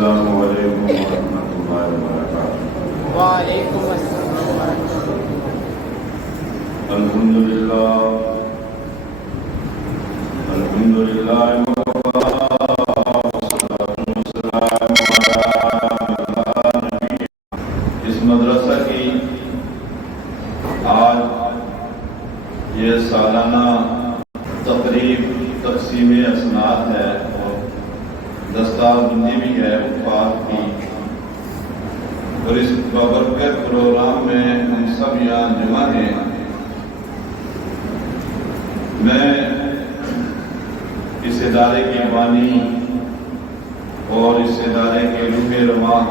السلام علیکم ورحمۃ اللہ وبرکاتہ۔ وعلیکم السلام ورحمۃ اللہ۔ الحمدللہ الحمدللہ اس مدرسہ کی آج یہ سالانہ تقریب تقسیم اسناد ہے اور دستار بندی بھی ہے وفات کی، اور اس بابرکت پروگرام میں ہم سب یہاں جمع ہیں۔ میں اس ادارے کے بانی اور اس ادارے کے روح رواں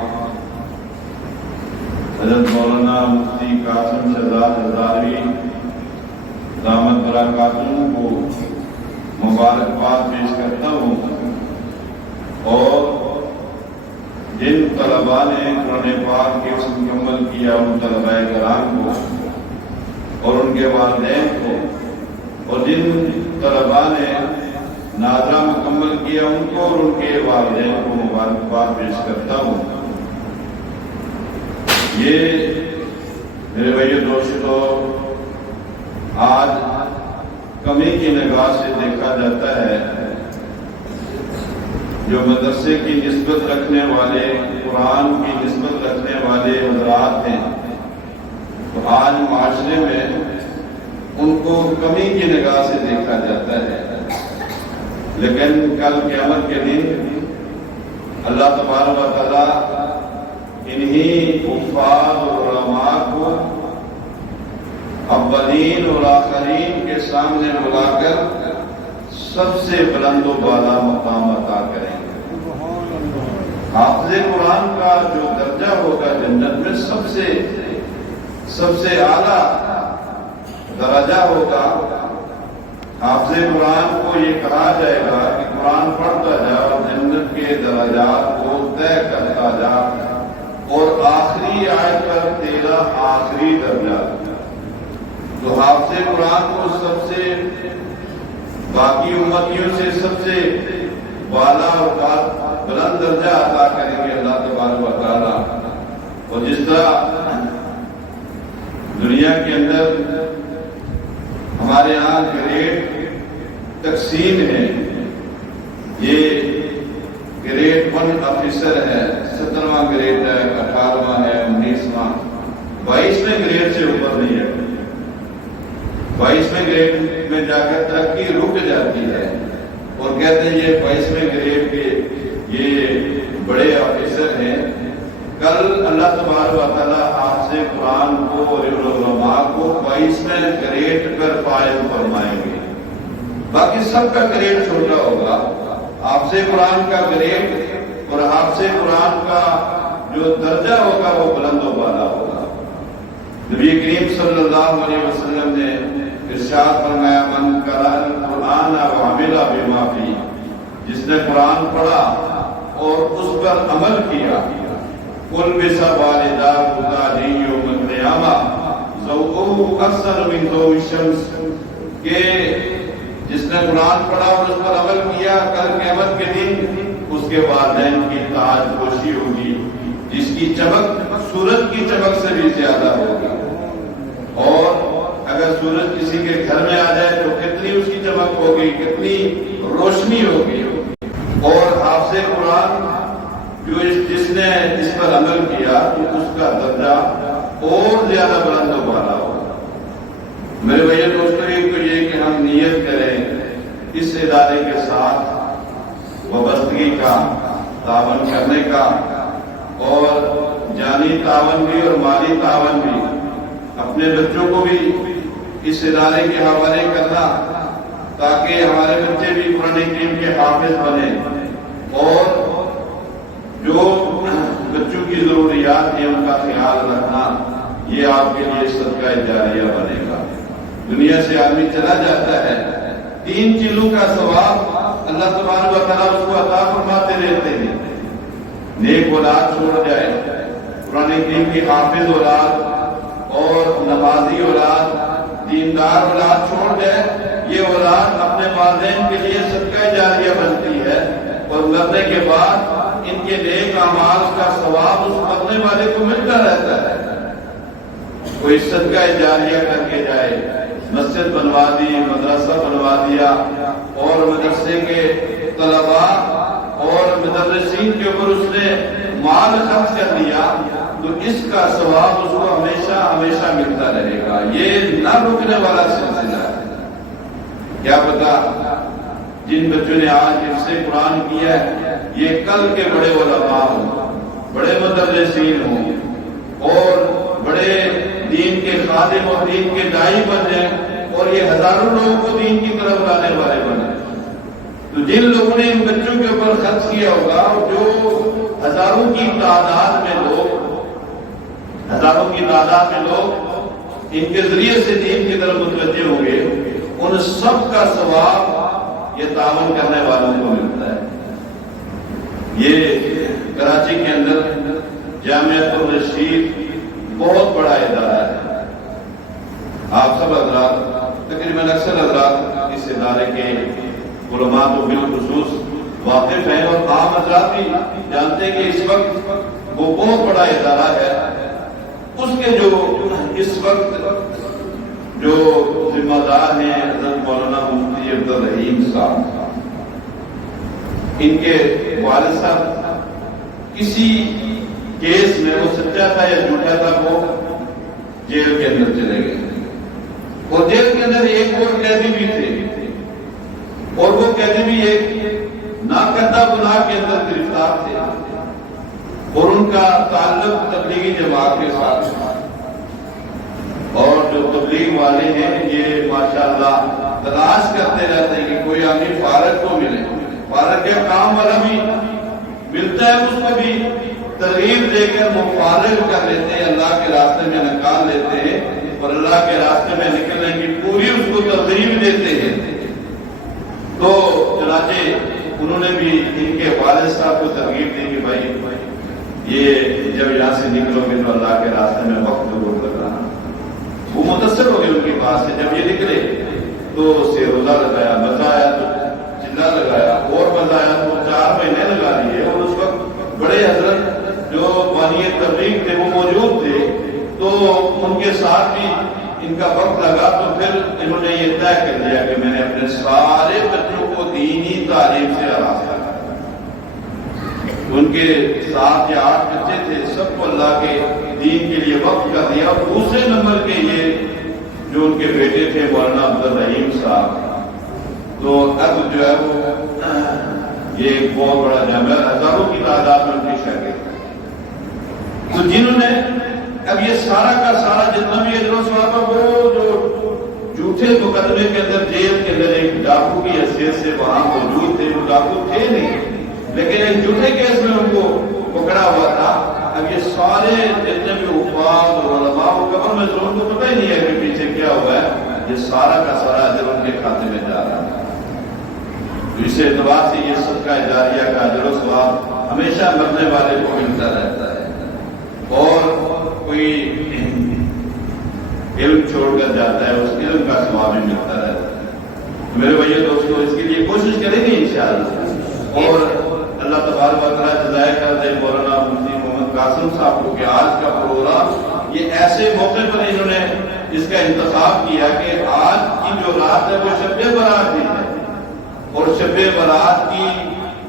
حضرت مولانا مفتی قاسم شہزاد ہزاروی دامت برکاتہ کو مبارکباد پیش کرتا ہوں، اور جن طلباء نے قرآن پاک کے مکمل کیا ان طلباء کرام کو اور ان کے والدین کو، اور جن طلباء نے ناظرہ مکمل کیا ان کو اور ان کے والدین کو مبارکباد پیش کرتا ہوں۔ یہ میرے بھائیو دوستو آج کمی کی نگاہ سے دیکھا جاتا ہے، جو مدرسے کی نسبت رکھنے والے، قرآن کی نسبت رکھنے والے حضرات ہیں، تو آج معاشرے میں ان کو کمی کی نگاہ سے دیکھا جاتا ہے، لیکن کل قیامت کے دن اللہ تبارک و تعالیٰ انہی حفاظ اور علماء کو اولین اور آخرین کے سامنے بلا کر سب سے بلند و بالا مقام عطا کریں گے۔ حافظ قرآن کا جو درجہ ہوگا جنت میں سب سے اعلیٰ درجہ ہوگا۔ حافظ قرآن کو یہ کہا جائے گا کہ قرآن پڑھتا جا اور جنت کے درجات کو طے کرتا جا، اور آخری آیت پر تیرا آخری درجہ، تو حافظ قرآن کو سب سے باقی امتیوں سے سب سے بالا اور بلند درجہ عطا کریں گے اللہ تبارک و تعالیٰ۔ اور جس طرح دنیا کے اندر ہمارے یہاں گریڈ تقسیم ہے، یہ گریڈ 1 آفیسر ہے، 17واں گریڈ ہے، 18واں ہے، 19واں، 22ویں گریڈ سے اوپر نہیں ہے۔ 22ویں گریڈ میں جا کر ترقی رک جاتی ہے، اور کہتے ہیں یہ 22ویں گریڈ کے یہ بڑے آفیسر ہیں۔ کل اللہ تبارک و تعالیٰ حافظ قرآن کو اور علماء کو 22ویں گریڈ پر فائز فرمائیں گے، باقی سب کا گریڈ چھوٹا ہوگا۔ حافظ قرآن کا گریڈ اور حافظ قرآن کا جو درجہ ہوگا وہ بلند و بالا ہوگا۔ نبی کریم صلی اللہ علیہ وسلم نے ارشاد فرمایا، من قرأ القرآن وعمل بما فیہ، جس نے قرآن پڑھا اور اس پر عمل کیا، البس والداہ تاجی یوم القیامہ ضوءہ اکثر من ضوء الشمس، کہ جس نے قرآن پڑھا اور اس پر عمل کیا، کل قیامت کے دن اس کے والدین کی تاج پوشی ہوگی، جس کی چمک سورج کی چمک سے بھی زیادہ ہوگی، اور اگر سورج کسی کے گھر میں آ جائے تو کتنی اس کی چمک ہوگی، کتنی روشنی ہوگی۔ اور حافظ قرآن جو جس نے اس پر عمل کیا تو اس کا درجہ اور زیادہ بلند و بالا ہوگا۔ میرے بھائی دوستو، ایک تو یہ کہ ہم نیت کریں اس ادارے کے ساتھ وابستگی کا، تعاون کرنے کا، اور جانی تعاون بھی اور مالی تعاون بھی، اپنے بچوں کو بھی اس ادارے کے حوالے کرنا تاکہ ہمارے بچے بھی قرآن کریم کے حافظ بنے، اور جو بچوں کی ضروریات ہیں ان کا خیال رکھنا، یہ آپ کے لیے صدقہ جاریہ بنے گا۔ دنیا سے آدمی چلا جاتا ہے، 3 چیزوں کا ثواب اللہ تبارک و تعالیٰ اس کو عطا فرماتے رہتے ہیں۔ نیک اولاد چھوڑ جائے، قرآن کریم کی حافظ اولاد اور نمازی اولاد، دیندار اولاد چھوڑ جائے، یہ اولاد اپنے والدین کے لیے صدقہ جاریہ بنتی ہے، اور مرنے کے بعد ان کے نیک کوئی صدقہ جاریہ کر کے جائے، مسجد بنوا دی، مدرسہ بنوا دیا، اور مدرسے کے طلباء اور مدرسین کے اوپر اس نے مال خرچ کر دیا، تو اس کا ثواب اس کو ہمیشہ ہمیشہ ملتا رہے گا۔ یہ نہ رکنے والا سلسلہ ہے۔ کیا پتا جن بچوں نے آج حفظ قرآن کیا ہے یہ کل کے بڑے علماء ہوں، بڑے مدرسین ہوں، اور بڑے دین کے خادم اور دین کے داعی بنے، اور یہ ہزاروں لوگوں کو دین کی طرف لانے والے بنے۔ تو جن لوگوں نے ان بچوں کے اوپر خرچ کیا ہوگا، جو ہزاروں کی تعداد میں لوگ ان کے ذریعے سے دین کی طرف متوجہ ہوں گے، ان سب کا ثواب یہ تعاون کرنے والوں کو ملتا ہے۔ یہ کراچی کے اندر جامعۃ الرشید بہت بڑا ادارہ ہے۔ آپ سب حضرات، تقریباً اکثر حضرات اس ادارے کے علماء تو بالخصوص واقف ہیں، اور عام حضرات بھی جانتے ہیں کہ اس وقت وہ بہت بڑا ادارہ ہے۔ اس کے جو اس وقت جو ذمہ دار ہیں حضرت مولانا مفتی عبدالرحیم صاحب، ان کے والد صاحب کسی کیس میں، وہ سچا تھا یا جھوٹا تھا، وہ جیل کے اندر چلے گئے، اور جیل کے اندر ایک اور قیدی بھی تھے، اور وہ قیدی بھی ایک ناکردہ گناہ کے اندر گرفتار تھے، اور ان کا تعلق تبلیغی جماعت کے ساتھ تھا۔ اور جو تبلیغ والے ہیں یہ ماشاءاللہ تلاش کرتے رہتے ہیں کہ کوئی آدمی فارغ کو ملے، فارغ کے کام والا بھی ملتا ہے، اس کو بھی ترغیب دے کر وہ فارغ کر لیتے ہیں، اللہ کے راستے میں نکال لیتے ہیں، اور اللہ کے راستے میں نکلنے کی پوری اس کو ترغیب دیتے ہیں۔ تو چنانچہ انہوں نے بھی ان کے والد صاحب کو ترغیب دی کہ بھائی یہ جب یہاں سے نکلو گے تو اللہ کے راستے میں وقت ضرور لگ رہا۔ وہ متاثر ہو گئے ان کی بات سے، جب یہ نکلے تو اسے روزہ لگایا، مزہ آیا تو چلا لگایا، اور مزہ آیا تو 4 مہینے لگا لیے، اور اس وقت بڑے حضرت جو بانی تبلیغ تھے وہ موجود تھے، تو ان کے ساتھ بھی ان کا وقت لگا، تو پھر انہوں نے یہ طے کر دیا کہ میں نے اپنے سارے بچوں کو دینی تعلیم سے آراستہ کرا۔ ان کے 7 یا 8 بچے تھے، سب کو اللہ کے دین کے لیے وقت کر دیا۔ اور دوسرے نمبر کے یہ جو ان کے بیٹے تھے مولانا عبدالرحیم صاحب، تو اب جو ہے وہ یہ ایک بہت بڑا جامعہ، ہزاروں کی تعداد میں ان کی شاگرد، تو جنہوں نے اب یہ سارا کا سارا جتنا بھی اجر و ثواب ہے، وہ جو جھوٹے مقدمے کے اندر جیل کے اندر ایک ڈاکو کی حیثیت سے وہاں موجود تھے، وہ ڈاکو تھے نہیں لیکن ایک جھوٹے کیس میں ان کو پکڑا ہوا تھا، اب یہ سارے جتنے بھی حفاظ اور علماء و قبر میں ان کو پتہ ہی نہیں ہے کہ پیچھے کیا ہوا ہے، یہ سارا کا سارا اجر ان کے کھاتے میں جا رہا ہے۔ تو اس اعتبار سے یہ صدقہ جاریہ کا اجر و ثواب ہمیشہ مرنے والے کو ملتا رہتا ہے، اور کوئی علم چھوڑ کر جاتا ہے اس علم کا ثواب بھی ملتا رہتا ہے۔ میرے بھائیو دوستو، اس کے لیے کوشش کریں گے انشاءاللہ، اور اللہ تبارک و تعالیٰ جزائے کر دے مولانا مفتی محمد قاسم صاحب کو کہ آج کا پروگرام یہ ایسے موقع پر انہوں نے اس کا انتخاب کیا کہ آج کی جو رات ہے وہ شب برات بھی ہے، اور شب برات کی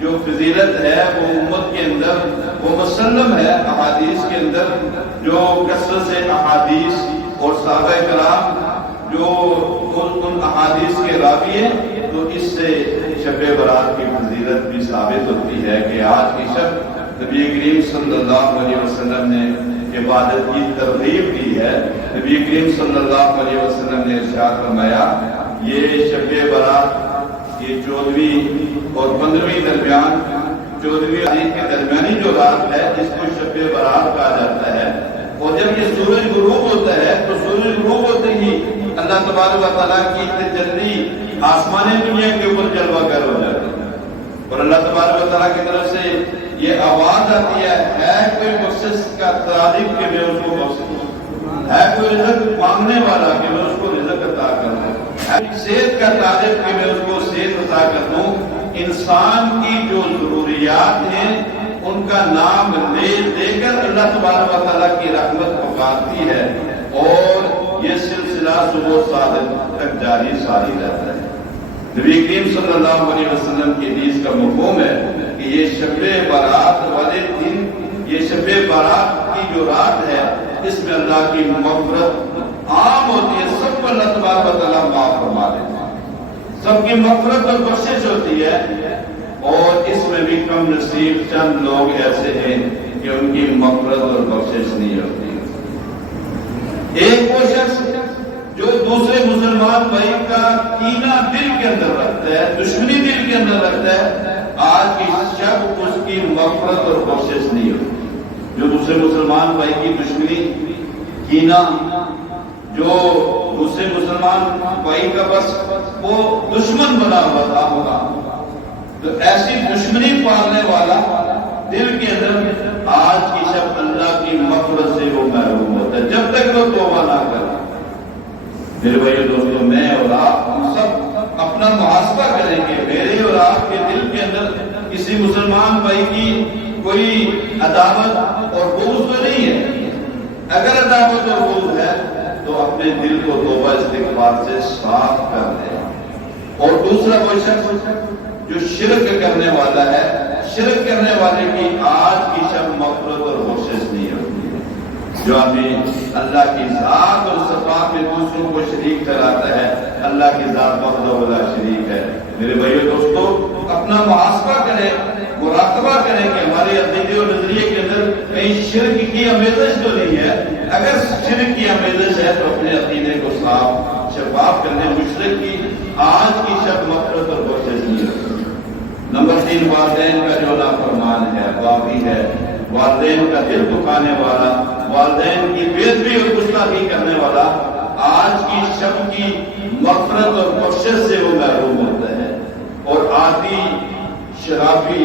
جو فضیلت ہے وہ امت کے اندر وہ مسلم ہے، احادیث کے اندر جو کثرت سے احادیث اور صحابہ کرام جو ان احادیث کے راوی ہیں، تو اس سے شب برات کی فضیلت بھی ثابت ہوتی ہے کہ آج کی شب نبی کریم صلی اللہ علیہ وسلم نے عبادت کی ترغیب دی ہے۔ نبی کریم صلی اللہ علیہ وسلم نے ارشاد فرمایا یہ شب برات یہ 14ویں اور 15ویں درمیان 14ویں تاریخ کے درمیانی جو رات ہے اس کو شب برات کہا جاتا ہے، اور جب یہ سورج غروب ہوتا ہے تو سورج غروب ہوتے ہی اللہ تبارک و تعالیٰ کی تجلی آسمان دنیا کے اوپر جلوہ گر ہو جاتی ہے، اور اللہ تبارک و تعالیٰ کی طرف سے یہ آواز آتی ہے کوئی مقصد کا طالب کہ میں اس کو مقصد، ہے کوئی رزق مانگنے والا کہ میں اس کو رزق عطا کروں، ہے صحت کا طالب کہ میں اس کو صحت عطا کر دوں۔ انسان کی جو ضروریات ہیں ان کا نام لے کر اللہ تبارک و تعالیٰ کی رحمت پکارتی ہے، اور یہ سلسلہ صبح صادق تک جاری ساری رہتا ہے۔ نبی کریم صلی اللہ علیہ وسلم کی حدیث کا مفہوم ہے کہ یہ شب برات والے دن، یہ شب برات کی جو رات ہے، اس میں اللہ کی مغفرت عام ہوتی ہے، سب کو اللہ تبارک و تعالیٰ معاف فرما دیتا ہے، سب کی مغفرت اور بخشش ہوتی ہے، اور اس میں بھی کم نصیب چند لوگ ایسے ہیں کہ ان کی مغفرت اور بخشش نہیں ہوتی۔ ایک وہ شخص جو دوسرے مسلمان بھائی کا کینہ دل کے اندر رکھتا ہے، دشمنی دل کے اندر رکھتا ہے، آج کی شب اس کی مغفرت اور بخشش نہیں ہوتی۔ جو دوسرے مسلمان بھائی کی دشمنی، کینہ، جو دوسرے مسلمان بھائی کا بس وہ دشمن بنا ہوا تھا ہوگا، تو ایسی دشمنی پالنے والا دل کے اندر آج کی شب اللہ کی مغفرت سے وہ محروم ہوتا ہے، جب تک وہ توبہ نہ کرے۔ میرے بھائی دوستوں، میں اور آپ ہم سب اپنا محاسبہ کریں گے، میرے اور آپ کے دل کے اندر کسی مسلمان بھائی کی کوئی عداوت اور بغض تو نہیں ہے؟ اگر عداوت اور بغض ہے تو اپنے دل کو توبہ استغفار سے صاف کر دیں۔ اور دوسرا وہ شخص جو شرک کرنے والا ہے، شرک کرنے والے کی آج کی شب مغفرت اور بخشش نہیں ہوتی ہے۔ جو آدمی اللہ کی ذات اور صفات میں دوسروں کو شریک ٹھہراتا ہے، اللہ کی ذات وحدہ لا شریک ہے۔ میرے بھائیو دوستو، اپنا محاسبہ کریں، مراقبہ کریں کہ ہمارے عقیدے اور نظریے کے اندر کہیں شرک کی آمیزش تو نہیں ہے۔ اگر شرک کی آمیزش ہے تو اپنے عقیدے کو صاف شفاف کرنے، مشرک کی آج کی شب مغفرت اور بخشش نہیں ہوتی۔ نمبر 3، والدین کا جو نافرمان ہے، باغی ہے، والدین کا دل دکھانے والا، والدین کی بے ادبی اور گستاخی کرنے والا، آج کی شب کی مغفرت اور بخشش سے وہ محروم ہوتا ہے۔ اور عادی شرابی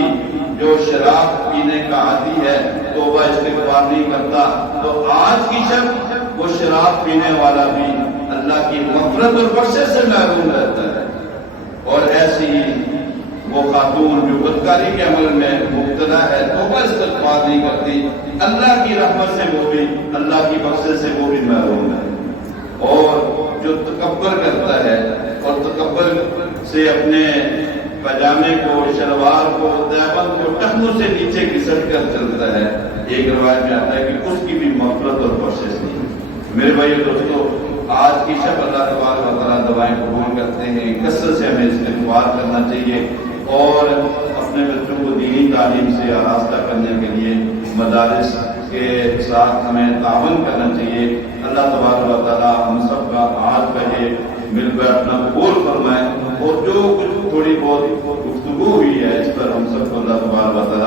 جو شراب پینے کا عادی ہے، توبہ استغفار نہیں کرتا، تو آج کی شب وہ شراب پینے والا بھی اللہ کی مغفرت اور بخشش سے محروم رہتا ہے۔ اور ایسی ہی وہ خاتون جو بدکاری کے عمل میں مبتلا ہے، توبہ استغفار نہیں کرتی، اللہ کی رحمت سے وہ بھی، اللہ کی بخشش سے وہ بھی محروم ہے۔ اور جو تکبر کرتا ہے اور تکبر سے اپنے پاجامے کو، شلوار کو، دیوبند کو ٹخنوں سے نیچے گھسٹ کر چلتا ہے، ایک روایت میں آتا ہے کہ اس کی بھی مغفرت اور بخشش نہیں۔ میرے بھائیو دوستو، آج کی شب اللہ تبارک و تعالیٰ دعائیں قبول کرتے ہیں، کثرت سے ہمیں استغفار کرنا چاہیے، اور اپنے بچوں کو دینی تعلیم سے آراستہ کرنے کے لیے مدارس کے ساتھ ہمیں تعاون کرنا چاہیے۔ اللہ تبارک و تعالیٰ ہم سب کا آج کا یہ مل بیٹھنا قبول فرمائے، اور جو کچھ تھوڑی بہت گفتگو ہوئی ہے اس پر ہم سب کو اللہ تبارک و تعالیٰ